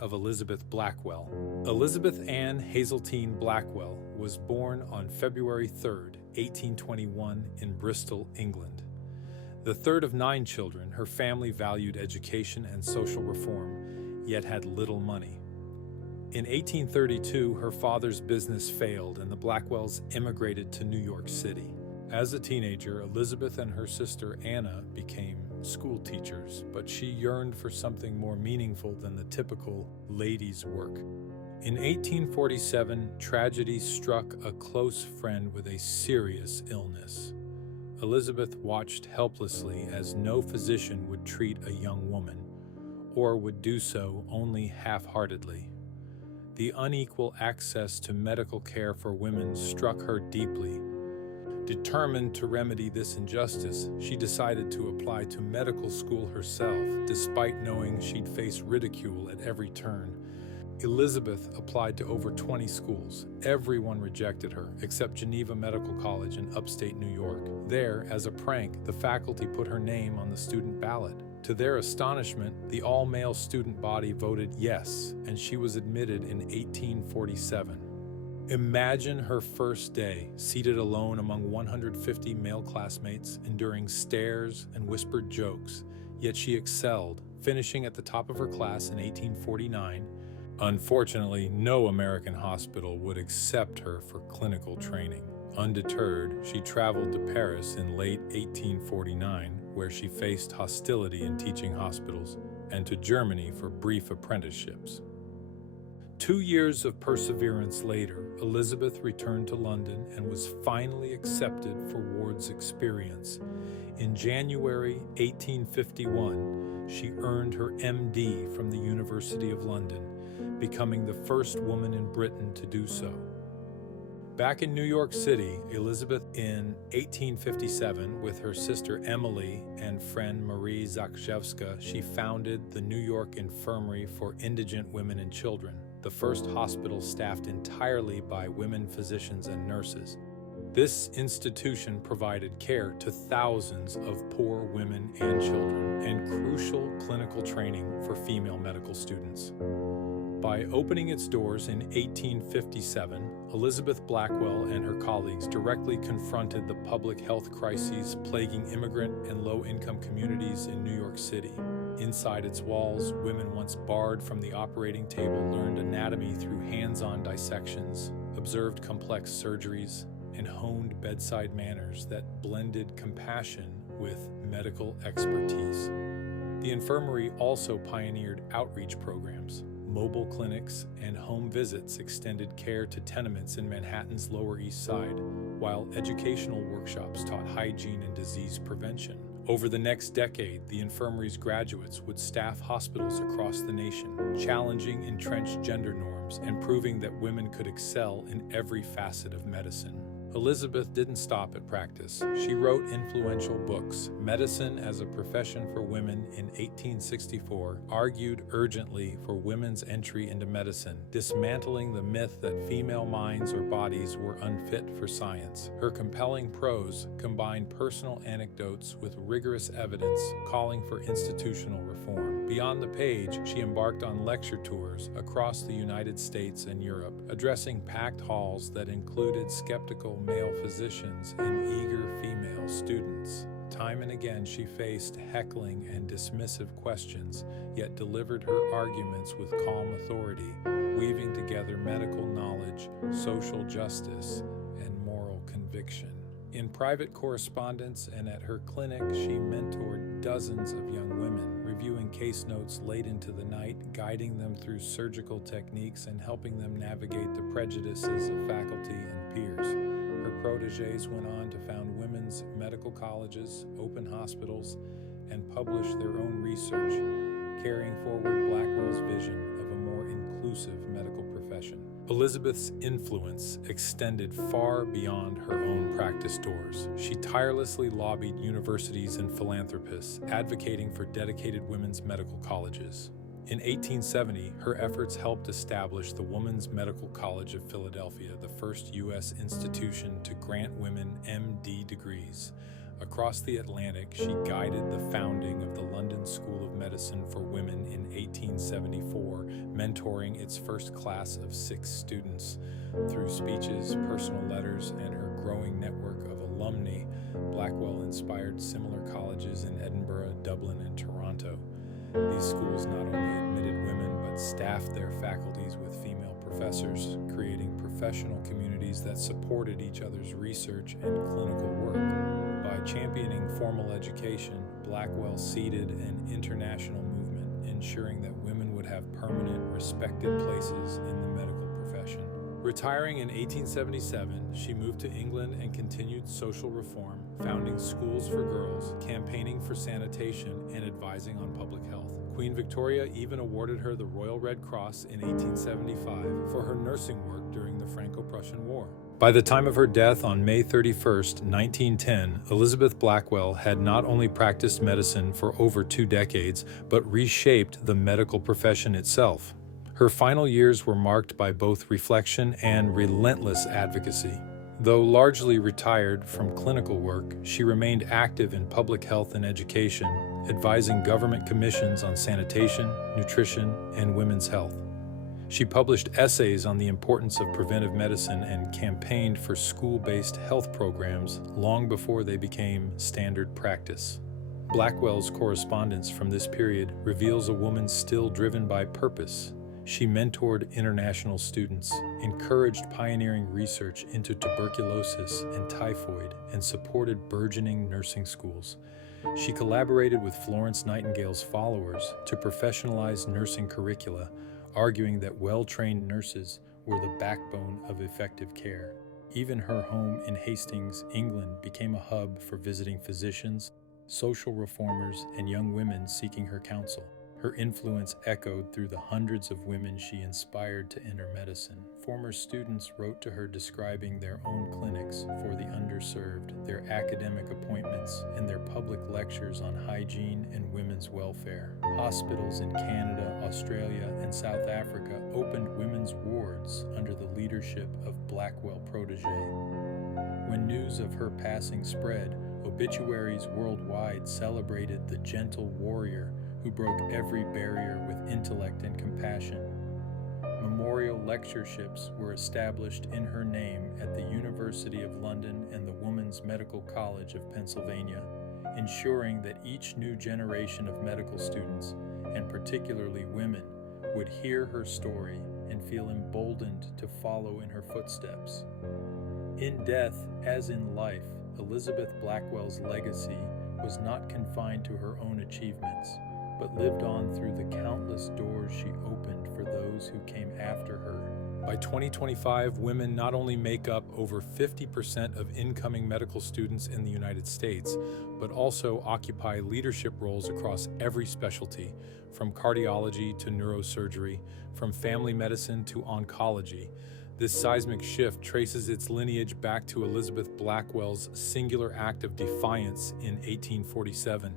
of Elizabeth Blackwell. Elizabeth Ann Hazeltine Blackwell was born on February 3, 1821, in Bristol, England. The third of 9 children, her family valued education and social reform, yet had little money. In 1832, her father's business failed and the Blackwells immigrated to New York City. As a teenager, Elizabeth and her sister Anna became school teachers, but she yearned for something more meaningful than the typical ladies' work. In 1847, tragedy struck a close friend with a serious illness. Elizabeth watched helplessly as no physician would treat a young woman, or would do so only half-heartedly. The unequal access to medical care for women struck her deeply. Determined to remedy this injustice, she decided to apply to medical school herself, despite knowing she'd face ridicule at every turn. Elizabeth applied to over 20 schools. Everyone rejected her, except Geneva Medical College in upstate New York. There, as a prank, the faculty put her name on the student ballot. To their astonishment, the all-male student body voted yes, and she was admitted in 1847. Imagine her first day, seated alone among 150 male classmates, enduring stares and whispered jokes. Yet she excelled, finishing at the top of her class in 1849. Unfortunately, no American hospital would accept her for clinical training. Undeterred, she traveled to Paris in late 1849, where she faced hostility in teaching hospitals, and to Germany for brief apprenticeships. 2 years of perseverance later, Elizabeth returned to London and was finally accepted for Ward's experience. In January 1851, she earned her MD from the University of London, becoming the first woman in Britain to do so. Back in New York City, Elizabeth, in 1857, with her sister Emily and friend Marie Zakrzewska, she founded the New York Infirmary for Indigent Women and Children, the first hospital staffed entirely by women physicians and nurses. This institution provided care to thousands of poor women and children, and crucial clinical training for female medical students. By opening its doors in 1857, Elizabeth Blackwell and her colleagues directly confronted the public health crises plaguing immigrant and low-income communities in New York City. Inside its walls, women once barred from the operating table learned anatomy through hands-on dissections, observed complex surgeries, and honed bedside manners that blended compassion with medical expertise. The infirmary also pioneered outreach programs. Mobile clinics and home visits extended care to tenements in Manhattan's Lower East Side, while educational workshops taught hygiene and disease prevention. Over the next decade, the infirmary's graduates would staff hospitals across the nation, challenging entrenched gender norms and proving that women could excel in every facet of medicine. Elizabeth didn't stop at practice. She wrote influential books. Medicine as a Profession for Women in 1864 argued urgently for women's entry into medicine, dismantling the myth that female minds or bodies were unfit for science. Her compelling prose combined personal anecdotes with rigorous evidence, calling for institutional reform. Beyond the page, she embarked on lecture tours across the United States and Europe, addressing packed halls that included skeptical male physicians and eager female students. Time and again, she faced heckling and dismissive questions, yet delivered her arguments with calm authority, weaving together medical knowledge, social justice, and moral conviction. In private correspondence and at her clinic, she mentored dozens of young women, reviewing case notes late into the night, guiding them through surgical techniques, and helping them navigate the prejudices of faculty and peers. Her protégés went on to found women's medical colleges, open hospitals, and publish their own research, carrying forward Blackwell's vision of a more inclusive medical profession. Elizabeth's influence extended far beyond her own practice doors. She tirelessly lobbied universities and philanthropists, advocating for dedicated women's medical colleges. In 1870, her efforts helped establish the Women's Medical College of Philadelphia, the first U.S. institution to grant women MD degrees. Across the Atlantic, she guided the founding of the London School of Medicine for Women in 1874, mentoring its first class of 6 students. Through speeches, personal letters, and her growing network of alumni, Blackwell inspired similar colleges in Edinburgh, Dublin, and Toronto. These schools not only admitted women, but staffed their faculties with female professors, creating professional communities that supported each other's research and clinical work. By championing formal education, Blackwell seeded an international movement, ensuring that women would have permanent, respected places in the medical profession. Retiring in 1877, she moved to England and continued social reform, founding schools for girls, campaigning for sanitation, and advising on public health. Queen Victoria even awarded her the Royal Red Cross in 1875 for her nursing work during the Franco-Prussian War. By the time of her death on May 31, 1910, Elizabeth Blackwell had not only practiced medicine for over 2 decades, but reshaped the medical profession itself. Her final years were marked by both reflection and relentless advocacy. Though largely retired from clinical work, she remained active in public health and education, advising government commissions on sanitation, nutrition, and women's health. She published essays on the importance of preventive medicine and campaigned for school-based health programs long before they became standard practice. Blackwell's correspondence from this period reveals a woman still driven by purpose. She mentored international students, encouraged pioneering research into tuberculosis and typhoid, and supported burgeoning nursing schools. She collaborated with Florence Nightingale's followers to professionalize nursing curricula, arguing that well-trained nurses were the backbone of effective care. Even her home in Hastings, England, became a hub for visiting physicians, social reformers, and young women seeking her counsel. Her influence echoed through the hundreds of women she inspired to enter medicine. Former students wrote to her describing their own clinics for the underserved, their academic appointments, and their public lectures on hygiene and women's welfare. Hospitals in Canada, Australia, and South Africa opened women's wards under the leadership of Blackwell protege. When news of her passing spread, obituaries worldwide celebrated the gentle warrior who broke every barrier with intellect and compassion. Memorial lectureships were established in her name at the University of London and the Women's Medical College of Pennsylvania, ensuring that each new generation of medical students, and particularly women, would hear her story and feel emboldened to follow in her footsteps. In death, as in life, Elizabeth Blackwell's legacy was not confined to her own achievements, but lived on through the countless doors she opened for those who came after her. By 2025, women not only make up over 50% of incoming medical students in the United States, but also occupy leadership roles across every specialty, from cardiology to neurosurgery, from family medicine to oncology. This seismic shift traces its lineage back to Elizabeth Blackwell's singular act of defiance in 1847.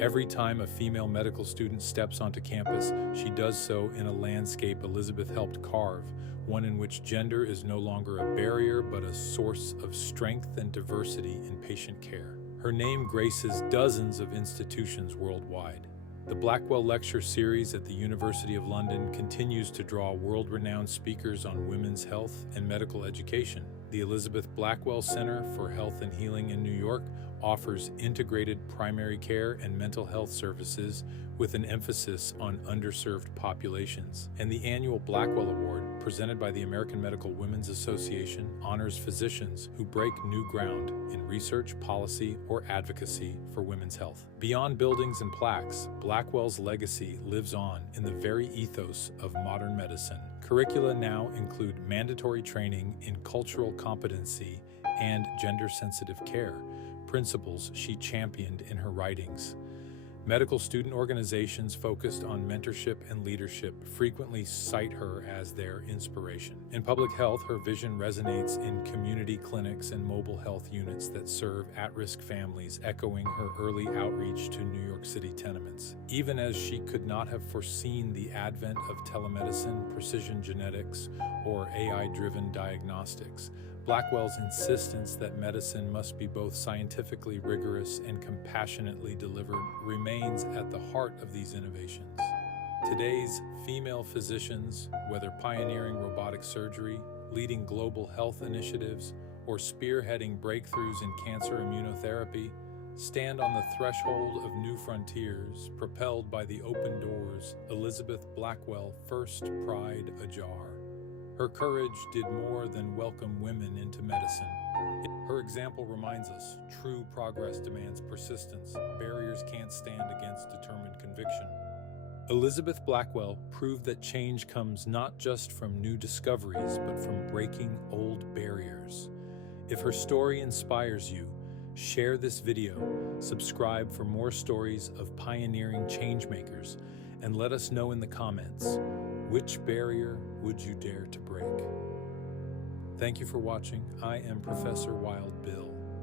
Every time a female medical student steps onto campus, she does so in a landscape Elizabeth helped carve, one in which gender is no longer a barrier but a source of strength and diversity in patient care. Her name graces dozens of institutions worldwide. The Blackwell Lecture Series at the University of London continues to draw world-renowned speakers on women's health and medical education. The Elizabeth Blackwell Center for Health and Healing in New York offers integrated primary care and mental health services with an emphasis on underserved populations. And the annual Blackwell Award, presented by the American Medical Women's Association, honors physicians who break new ground in research, policy, or advocacy for women's health. Beyond buildings and plaques, Blackwell's legacy lives on in the very ethos of modern medicine. Curricula now include mandatory training in cultural competency and gender-sensitive care, principles she championed in her writings. Medical student organizations focused on mentorship and leadership frequently cite her as their inspiration. In public health, her vision resonates in community clinics and mobile health units that serve at-risk families, echoing her early outreach to New York City tenements. Even as she could not have foreseen the advent of telemedicine, precision genetics, or AI-driven diagnostics, Blackwell's insistence that medicine must be both scientifically rigorous and compassionately delivered remains at the heart of these innovations. Today's female physicians, whether pioneering robotic surgery, leading global health initiatives, or spearheading breakthroughs in cancer immunotherapy, stand on the threshold of new frontiers, propelled by the open doors Elizabeth Blackwell first pried ajar. Her courage did more than welcome women into medicine. Her example reminds us, true progress demands persistence. Barriers can't stand against determined conviction. Elizabeth Blackwell proved that change comes not just from new discoveries, but from breaking old barriers. If her story inspires you, share this video, subscribe for more stories of pioneering changemakers, and let us know in the comments, which barrier would you dare to break? Thank you for watching. I am Professor Wild Bill.